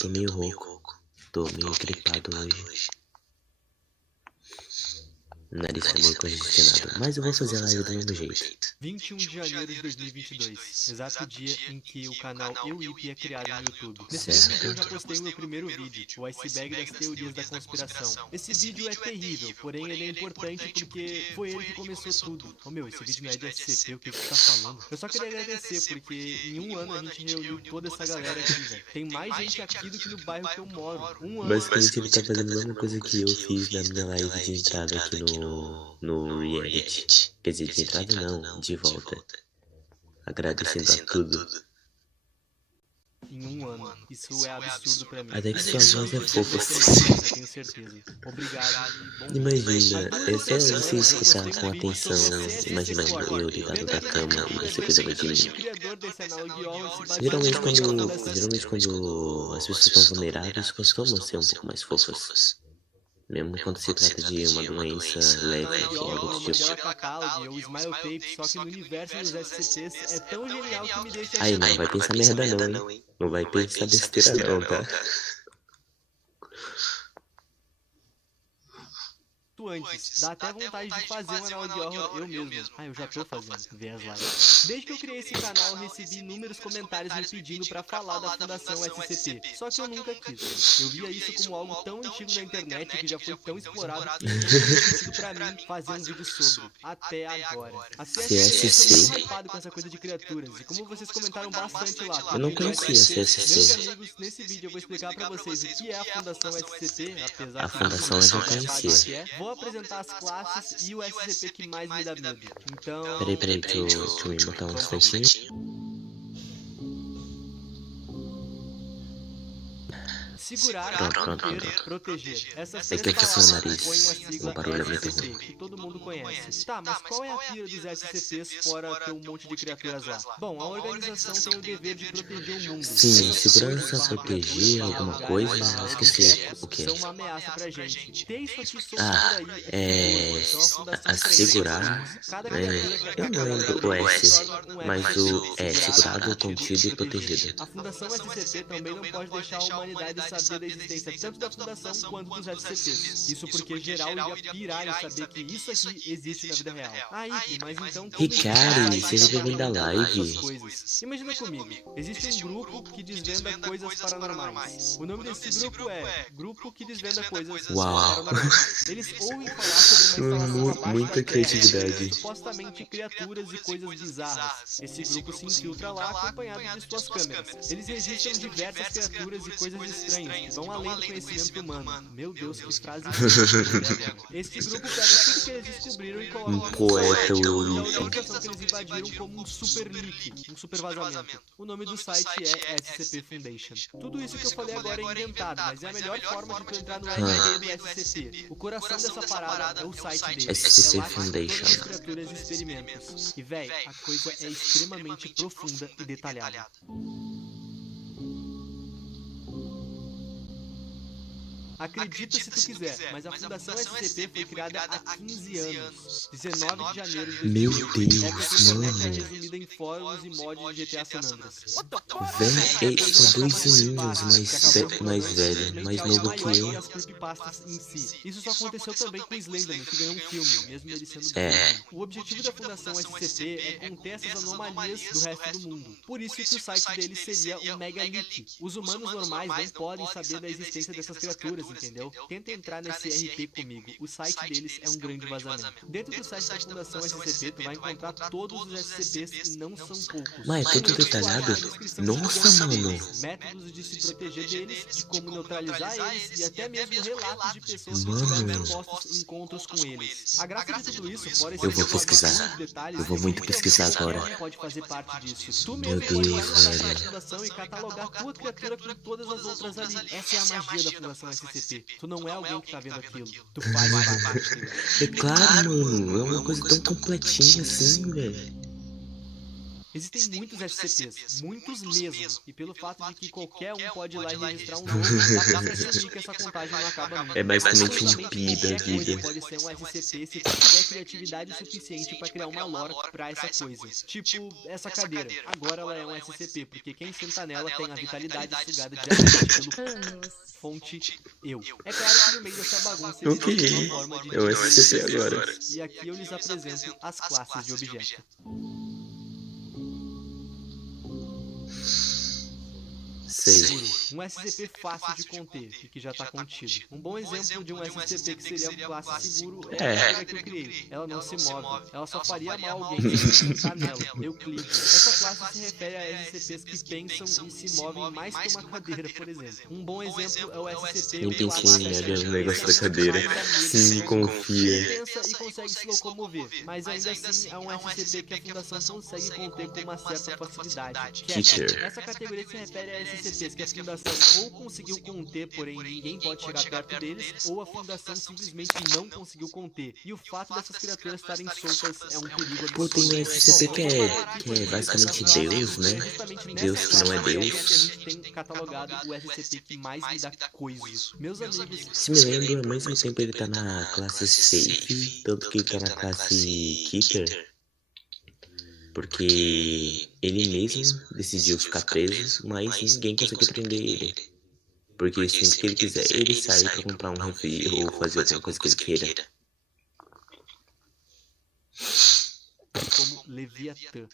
Tô meio rouco. Tô meio gripado hoje. O nariz tá meio congestionado. Mas eu vou fazer a live do mesmo jeito. 21 de janeiro de 2022, exato dia em que o canal EuIP é criado no YouTube. Nesse mesmo dia eu já postei o meu primeiro vídeo, o iceberg das teorias da conspiração. Esse vídeo é terrível, porém ele é importante porque foi ele que começou tudo. Oh meu, esse vídeo não é de SCP, o que você tá falando? Eu só queria agradecer porque em um ano a gente reuniu toda essa galera aqui, velho. Tem mais gente aqui do que no bairro que eu moro. Basicamente ele tá fazendo a mesma coisa que eu fiz na minha live de entrada aqui no Reality. Quer dizer, de entrada não, de volta. Agradecendo a tudo. Em um ano. Isso é absurdo pra mim. Até que sua voz é fofa. Tenho certeza. Obrigado e bom. Imagina, é só você escutar com atenção, imaginando eu deitado da cama e você cuidando de mim. Geralmente quando as pessoas estão vulneráveis, costumam ser um pouco mais fofas. Mesmo quando se trata de uma doença leve, algo do tipo. Aí não vai pensar merda não, hein? Não vai pensar besteira não, tá? Antes. Dá até vontade de fazer uma aula de horror eu mesmo. Ah, eu já tô fazendo, ver as lives. Desde que eu criei esse canal, eu recebi inúmeros comentários me pedindo pra falar da Fundação SCP. Só que eu nunca quis. Eu via isso como algo tão antigo na internet que já foi tão explorado que não fez sentido pra mim fazer um vídeo sobre. Até agora. A CSC é hypado com essa coisa de criaturas. E como vocês comentaram bastante lá. Eu não conhecia a CSC. Meus amigos, nesse vídeo eu vou explicar pra vocês o que é a Fundação SCP, apesar a Fundação eu já conhecia. Vou apresentar as classes e o SCP que mais me dá medo. Então... Peraí, deixa eu me botar um instantinho. Segurar, conter, proteger. Essas é que eu fiz meu nariz. compõem uma sigla O barulho é muito SCP, ruim. que todo mundo conhece. Tá, mas qual é a pira dos SCPs fora ter um monte de criaturas lá? Bom, a organização tem o dever de proteger o mundo. Sim, segurança, proteger, alguma coisa, esqueci o que. São uma ameaça pra gente. Ter isso aqui solto por aí assegurar, eu não lembro o S, mas o é segurado, contido e protegido. A Fundação SCP também não pode deixar a humanidade saber da existência tanto da Fundação quanto dos SCPs. Isso porque geral ia pirar em saber que isso aqui existe na vida real. Aí, mas então... Ricari, seja bem-vindo da live. Imagina comigo, existe um grupo que desvenda coisas paranormais. O nome desse grupo é Grupo que Desvenda Coisas Paranormais. Eles ouvem falar sobre uma instalação muita criatividade. Supostamente criaturas e coisas bizarras. Esse grupo se infiltra lá acompanhado de suas câmeras. Eles registram diversas criaturas e coisas estranhas que vão além do conhecimento humano. Meu Deus, que frase. Esse grupo pega tudo que eles descobriram e coloca um poeta, a organização que eles invadiram como um super leak, um super vazamento. O nome do site é SCP Foundation. Tudo isso que eu falei agora é inventado, mas é a melhor forma de tu entrar no RP do SCP. O coração dessa parada é o site deles. SCP Foundation. Todas as criaturas e experimentos. E véi, a coisa é extremamente profunda e detalhada. Acredita se tu quiser, mas a Fundação SCP foi criada há 15 anos. 19 de janeiro de 2008. Meu Deus, mano. É resumida em fóruns e mods de GTA San Andreas. Véi, são 2 aninhos mais velho, mais novo que eu. Isso só aconteceu também com o Slenderman, que ganhou um filme, mesmo ele sendo O objetivo da Fundação SCP é conter essas anomalias do resto do mundo. Por isso que o site deles seria um mega leak. Os humanos normais não podem saber da existência dessas criaturas, entendeu? Tenta entrar nesse RP comigo. O site deles é um grande vazamento. Dentro do site da Fundação SCP, tu vai encontrar todos os SCPs e não são poucos. Mas é tudo detalhado? Nossa, mano. Métodos de se proteger deles, de como neutralizar eles e até mesmo relatos de pessoas que tiveram supostos encontros com eles. A graça de tudo isso, fora esse eu vou pesquisar. Eu vou muito pesquisar agora. Pode fazer parte disso. Tu Meu mesmo Deus, pode velho. a Fundação e catalogar tua criatura com todas as outras ali. Essa é a magia da Fundação SCP. Tu não é alguém que tá vendo aquilo. Tu faz parte. É claro, mano. É uma coisa tão completinha assim, velho. Existem muitos SCPs, muitos mesmo, e pelo fato de que qualquer um pode ir lá e registrar um nome, dá pra assumir que essa contagem não acaba nunca. É basicamente um Absolutamente pi da qualquer coisa vida. pode ser um SCP se tu tiver criatividade suficiente pra criar uma lore pra essa coisa. Tipo, essa cadeira. Agora ela é um SCP, porque quem senta nela tem a vitalidade sugada diretamente pelo fonte eu. É claro que no meio dessa bagunça Ok, existe uma forma de é o SCP agora. E aqui eu lhes apresento as classes de objeto. Sei. Um SCP fácil de conter e que já está contido. Um bom exemplo de um SCP que seria classe seguro é a cadeira que eu criei. Ela não se move. Ela só faria mal a alguém se sentar nela. Euclides. Essa classe se refere a SCPs que pensam e se movem mais que uma cadeira, por exemplo. Um bom exemplo é o SCP Nem pensei em olhar o negócio da cadeira. Sim, confia. Pensa e consegue se locomover, mas ainda assim é um SCP que a Fundação consegue conter com uma certa facilidade. Teacher. Essa categoria se refere a SCPs que a Fundação ou conseguiu conter, porém ninguém pode chegar perto deles, ou a Fundação simplesmente não conseguiu conter. E o fato dessas criaturas estarem soltas é um perigo Pô, tem um absurdo. SCP que é basicamente Deus, né? Deus que não é Deus. A gente tem catalogado o SCP que mais me dá coisas. Meus amigos, Se me lembro, ao mesmo tempo ele tá na classe Safe, tanto que ele tá na classe Keeper. Porque ele mesmo decidiu ficar preso, mas ninguém conseguiu prender ele. Porque sempre que ele quiser, ele sai pra comprar um refri ou fazer alguma coisa que ele queira. como Leviatã.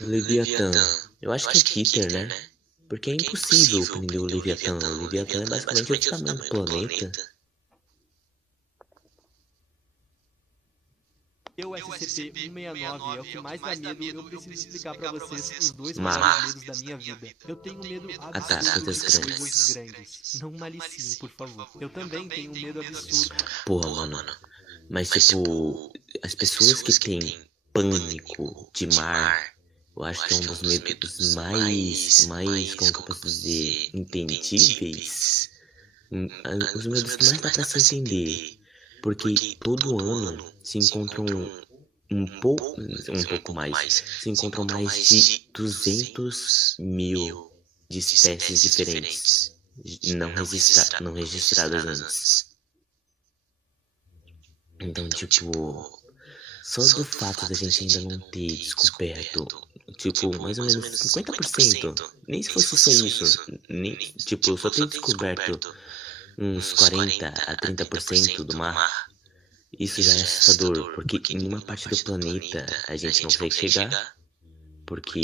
Leviatã. Eu acho que é Keeper, né? Porque é impossível prender o Leviatã. O Leviatã é basicamente o tamanho do planeta. O SCP-169 é o que mais dá medo. Eu preciso explicar pra vocês os dois maiores medos da minha vida. Eu tenho medo absurdo de coisas grandes. Não maliciem, por favor. Eu também tenho um medo absurdo. Porra, mano. Mas tipo, as pessoas que têm pânico de mar, eu acho que é um dos medos mais, como que eu posso dizer, entendíveis. Os medos que mais dá pra se entender. Porque todo ano se encontram um pouco mais, se encontram mais de 200 mil de espécies diferentes, não registradas antes. Então, tipo, só do fato da gente ainda não ter descoberto, tipo, mais ou menos 50%, nem se fosse só isso, nem, tipo, só ter descoberto uns 40 a 30% do mar, isso já é assustador, porque em uma parte do planeta a gente não consegue chegar, porque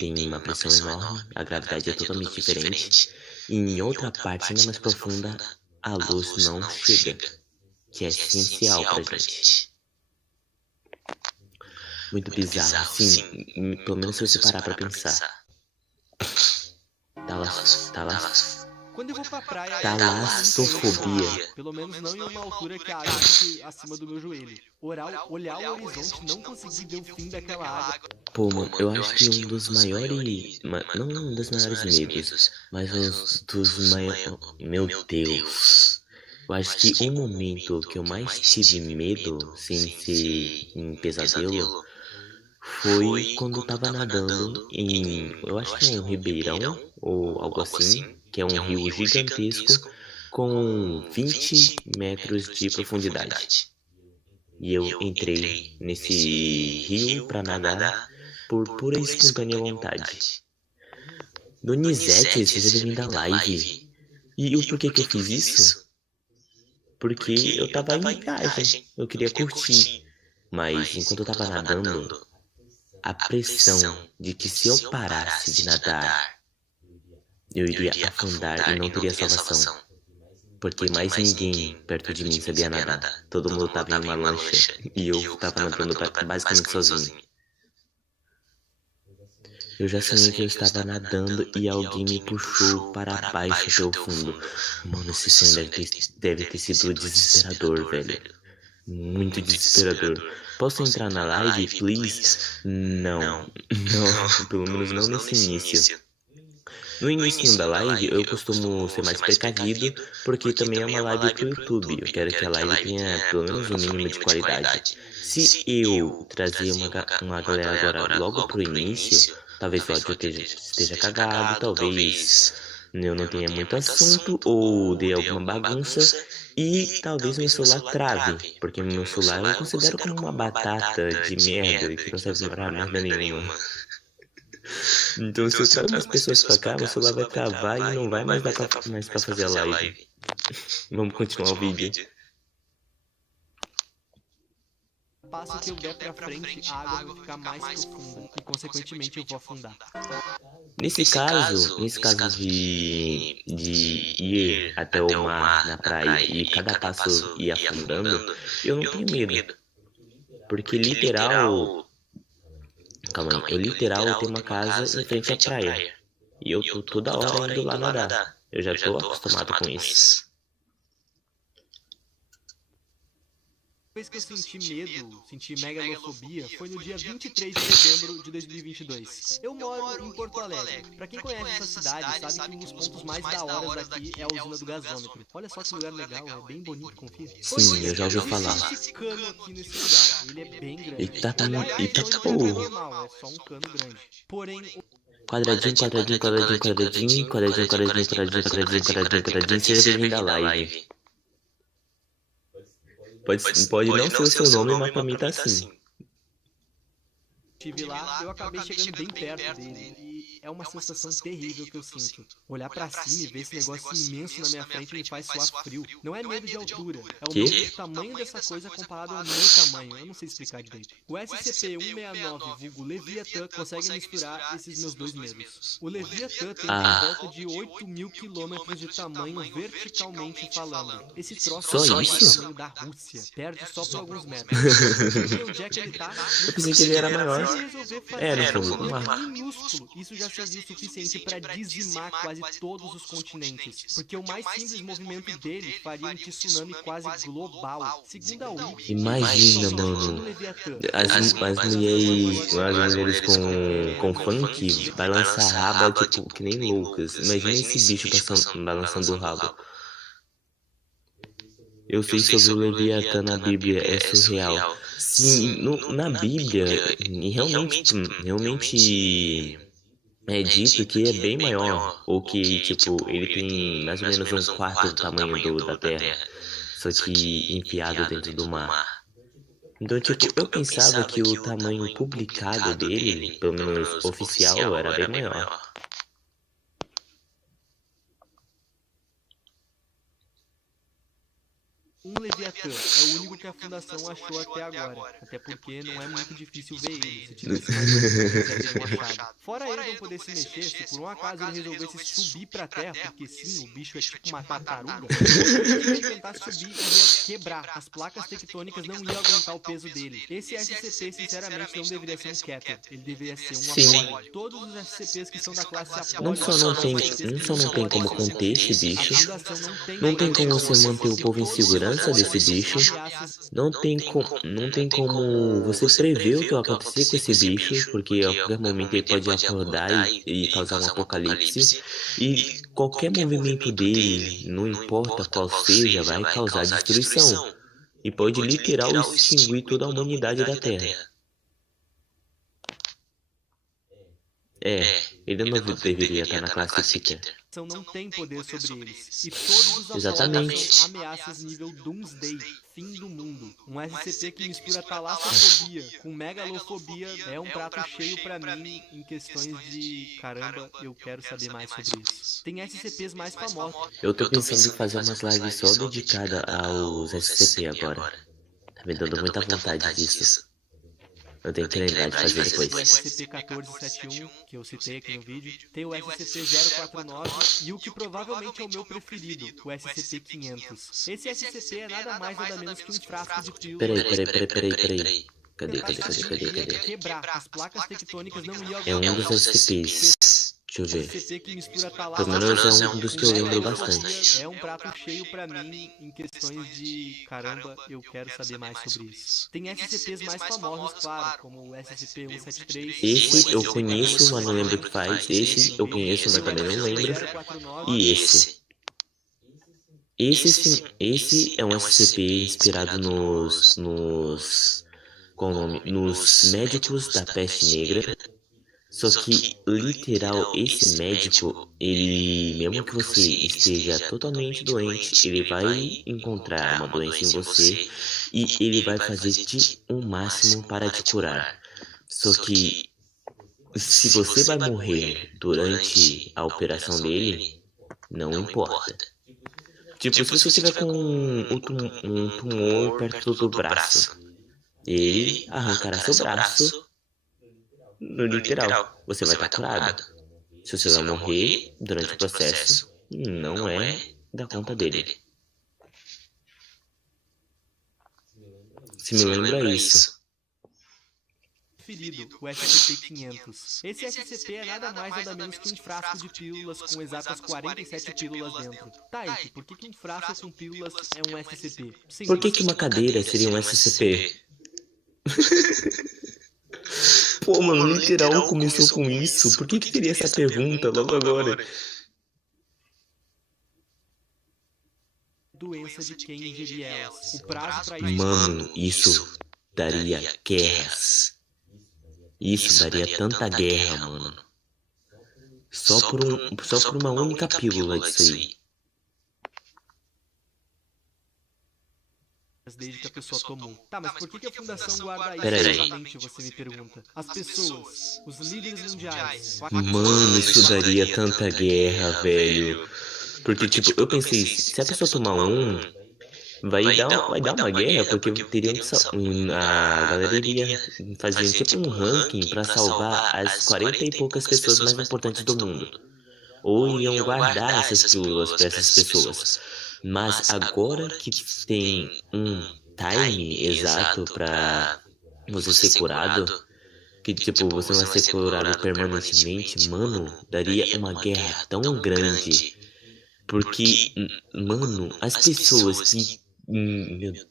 tem uma pressão enorme, a gravidade é totalmente diferente, e em outra parte ainda mais profunda, a luz não chega, que é essencial pra gente. Muito bizarro, assim, pelo menos se você parar pra pensar. Quando eu vou pra praia, Talassofobia. pelo menos não em uma altura que a água fique acima do meu joelho. Olhar o horizonte, não conseguir ver o fim daquela água. Pô, mano, eu acho que um dos maiores, não um dos maiores medos, mas um dos maiores, meu Deus. Eu acho que o momento que eu mais tive medo, sem ser em pesadelo, foi quando eu tava nadando em, eu acho que é um ribeirão ou algo assim, que é um rio gigantesco com 20 metros de profundidade. E eu entrei nesse rio pra nadar por pura e espontânea vontade. Donizete, seja bem-vindo à live. E o porquê que eu fiz isso? Porque eu tava em viagem, eu queria curtir. Mas enquanto eu tava nadando, a pressão de que se eu parasse de nadar, eu iria afundar e não teria salvação. Porque mais ninguém perto de mim sabia nadar. Todo mundo tava em uma lancha e eu tava nadando basicamente sozinho. Eu já sonhei que eu estava nadando e alguém me puxou para baixo até o fundo. Mano, esse sonho deve ter sido desesperador, velho. Muito desesperador. Posso entrar na live, please? Não, pelo menos não nesse início. No início da live, eu costumo ser mais precavido, porque também é uma live pro YouTube. Eu quero que a live tenha pelo menos um mínimo de qualidade. Se eu trazer uma galera agora logo pro início, talvez o áudio esteja cagado, talvez eu não tenha muito assunto, ou dê alguma bagunça, e talvez meu celular trave, porque meu celular eu considero como uma batata de merda, que não serve pra merda nenhuma. Então, se eu trago umas pessoas pra cá, meu celular vai travar e não vai mais dar mais pra fazer a live. Vamos continuar o vídeo. Passo que eu der pra frente, a água vai ficar mais profunda e, consequentemente, eu vou afundar. Nesse caso de ir até o mar na praia e cada passo ir afundando, eu não tenho medo. Porque literal... Calma aí, eu literal tenho uma casa em frente à praia. E eu tô toda hora indo lá nadar. Eu já tô acostumado com isso. A vez que eu senti megalofobia, foi no dia 23 de dezembro de 2022. Eu moro em Porto Alegre. Pra quem conhece essa cidade, sabe que um dos pontos mais da hora daqui é a usina do gasômetro. Olha só que lugar legal, é bem bonito, confia. Sim, eu já ouvi falar. Esse cano aqui nesse lugar, ele é bem grande. Eita, Aliás, não é normal, é só um cano grande. Porém... Quadradinho, seja bem-vindo à live. Pode não ser o seu nome, mas pra mim tá assim. Estive lá, eu acabei chegando bem perto dele e é uma sensação terrível que eu sinto. Olhar pra cima e ver esse negócio imenso na minha frente me faz suar frio. Não é medo de altura, é o medo do tamanho dessa coisa comparado ao meu tamanho. Eu não sei explicar direito. O SCP-169, vulgo Leviatã, consegue misturar esses meus dois medos. O Leviatã tem por volta de 8.000 quilômetros de tamanho verticalmente falando. Esse troço é o tamanho da Rússia, perde só por alguns metros. E onde é que ele tá? Eu pensei que ele era maior. Era um mar minúsculo. Isso já seria o suficiente para dizimar quase todos os continentes, porque o mais simples movimento dele faria um tsunami quase global. Segundo a Wiki, imagina, mano, as mulheres com funk vai lançar raba tipo que nem loucas. Imagina esse bicho balançando o rabo. Eu sei sobre o Leviatã na Bíblia, é surreal. Sim, na Bíblia, realmente é dito que é bem maior, ou que, tipo, ele tem mais ou menos um quarto do tamanho da Terra, só que enfiado dentro do mar. Então, tipo, eu pensava que o tamanho publicado dele, pelo menos oficial, era bem maior. Um Leviatã é o único que a Fundação achou até agora, até porque não é muito difícil ver ele, se tivesse mais um achado. Fora ele não poder se mexer, se por um acaso ele resolvesse subir pra terra, porque sim, o bicho é tipo uma tartaruga, se ele tentasse subir, ele ia quebrar, as placas tectônicas não iam aguentar o peso dele. Esse SCP, sinceramente, não deveria ser um Keter, ele deveria ser um Apollo. Todos os SCPs que são da classe Apollo... Não só não tem como conter esse bicho, não tem como você manter o povo em segurança desse bicho, não tem como você prever o que vai acontecer com esse bicho, porque a qualquer momento ele pode acordar e causar um apocalipse, e qualquer movimento dele, não importa qual seja, vai causar destruição, e pode literal extinguir toda a humanidade da Terra. Ele não deveria estar na classe Keter. Não tem poder sobre eles. E todos os Exatamente. são ameaças nível Doomsday, fim do mundo. Um SCP que mistura talassofobia com megalofobia é um prato cheio pra mim em questões de caramba, eu quero saber mais sobre isso. Tem SCPs mais famosos. Eu tô pensando em fazer umas lives só dedicadas aos SCP agora. Tá me dando muita vontade disso. Eu tenho que lembrar de fazer depois. O SCP-1471, que eu citei aqui no vídeo, tem o SCP-049 e o que provavelmente é o meu preferido, o SCP-500. Esse SCP é nada mais nada menos que um frasco de pílula. Peraí. Cadê? Quebrar, as placas tectônicas não iam É um dos SCPs. Deixa eu ver. SCP que mistura Pelo menos é um com dos que eu lembro bastante. é um prato cheio pra mim em questões de caramba, eu quero saber mais sobre isso. Tem SCPs mais famosos, claro, como o SCP-173. Esse eu conheço, mas não lembro o que faz. Esse eu conheço, mas também não lembro. E esse? Esse é um SCP inspirado qual o nome? Nos médicos da peste negra. Só que, literal, esse médico, ele, mesmo que você esteja totalmente doente, ele vai encontrar uma doença em você e ele vai fazer de um máximo para te curar. Só que, se você vai morrer durante a operação dele, não importa. Tipo, se você tiver com um tumor perto do braço, ele arrancará seu braço. No literal, você vai estar curado. Se você vai morrer durante o processo, não é da conta dele. Se me lembra isso. Preferido, o SCP-500. Esse SCP é nada mais nada menos que um frasco de pílulas com exatas 47 pílulas dentro. Tá, Ike, por que um frasco com pílulas é um SCP? Simples. Por que uma cadeira seria um SCP? Pô, mano, literal começou com isso. Por que teria essa pergunta logo agora? Doença de quem ingerir elas. O prazo pra isso... Mano, isso daria guerras. Isso daria tanta guerra, mano. Só por uma única pílula disso aí. Desde que a pessoa tomou. Tá, mas por que a Fundação guarda isso Peraí. exatamente, você me pergunta? As pessoas, os líderes mundiais... Mano, isso daria tanta guerra, velho. Porque, tipo, eu pensei, se a pessoa tomar um, vai dar uma guerra, porque teriam que a galera iria fazer tipo um ranking pra salvar as 40 e poucas pessoas mais importantes do mundo. Ou iriam guardar essas pílulas pra essas pessoas. Mas agora que tem um time exato pra você ser curado, que tipo, você vai ser curado permanentemente, mano, daria uma guerra tão grande. Porque, mano, as pessoas que... Meu Deus.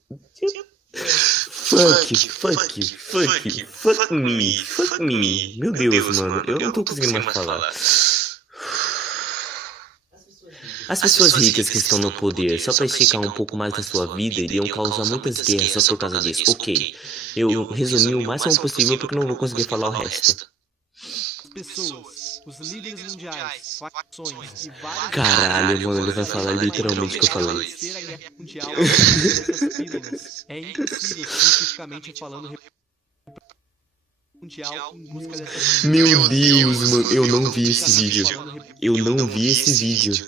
Fuck me. Meu Deus, mano, eu não tô conseguindo mais falar. As pessoas ricas que estão no poder, só pra esticar um pouco mais da sua vida, iriam causar muitas guerras só por causa disso. Ok, eu resumi o máximo possível porque não vou conseguir falar o resto. Pessoas, os líderes mundiais, facções e vários... Caralho, mano, ele vai falar literalmente o que eu falei. É impossível, cientificamente falando... Mundial em busca dessas... Meu Deus, mano, eu não vi esse vídeo. Eu não vi esse vídeo.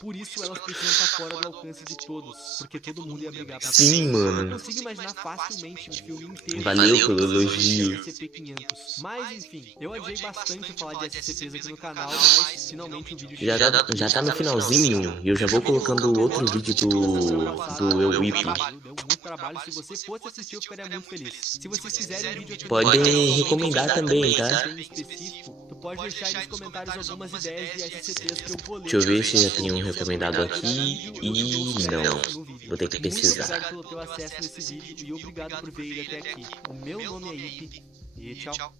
Por isso elas precisam estar fora do alcance de todos, porque todo mundo ia brigar pra Sim, mano. Eu consigo imaginar facilmente um filme inteiro. Valeu pelo elogio. SCP-500. Mas enfim, eu adiei bastante falar de SCPs aqui no canal, mas finalmente o vídeo já tá no finalzinho e eu já vou colocando outro vídeo do Eu Whip. Deu muito trabalho, se você fosse assistir eu ficaria muito feliz. Se vocês quiserem um vídeo aqui Podem recomendar também, tá? Tu pode deixar aí nos comentários algumas ideias de SCPs que eu vou ler. Deixa eu ver se já tem um recomendado aqui e não. Vou ter que pesquisar. Obrigado pelo teu acesso nesse vídeo e obrigado por ver ele até aqui. O meu nome é Ike e tchau.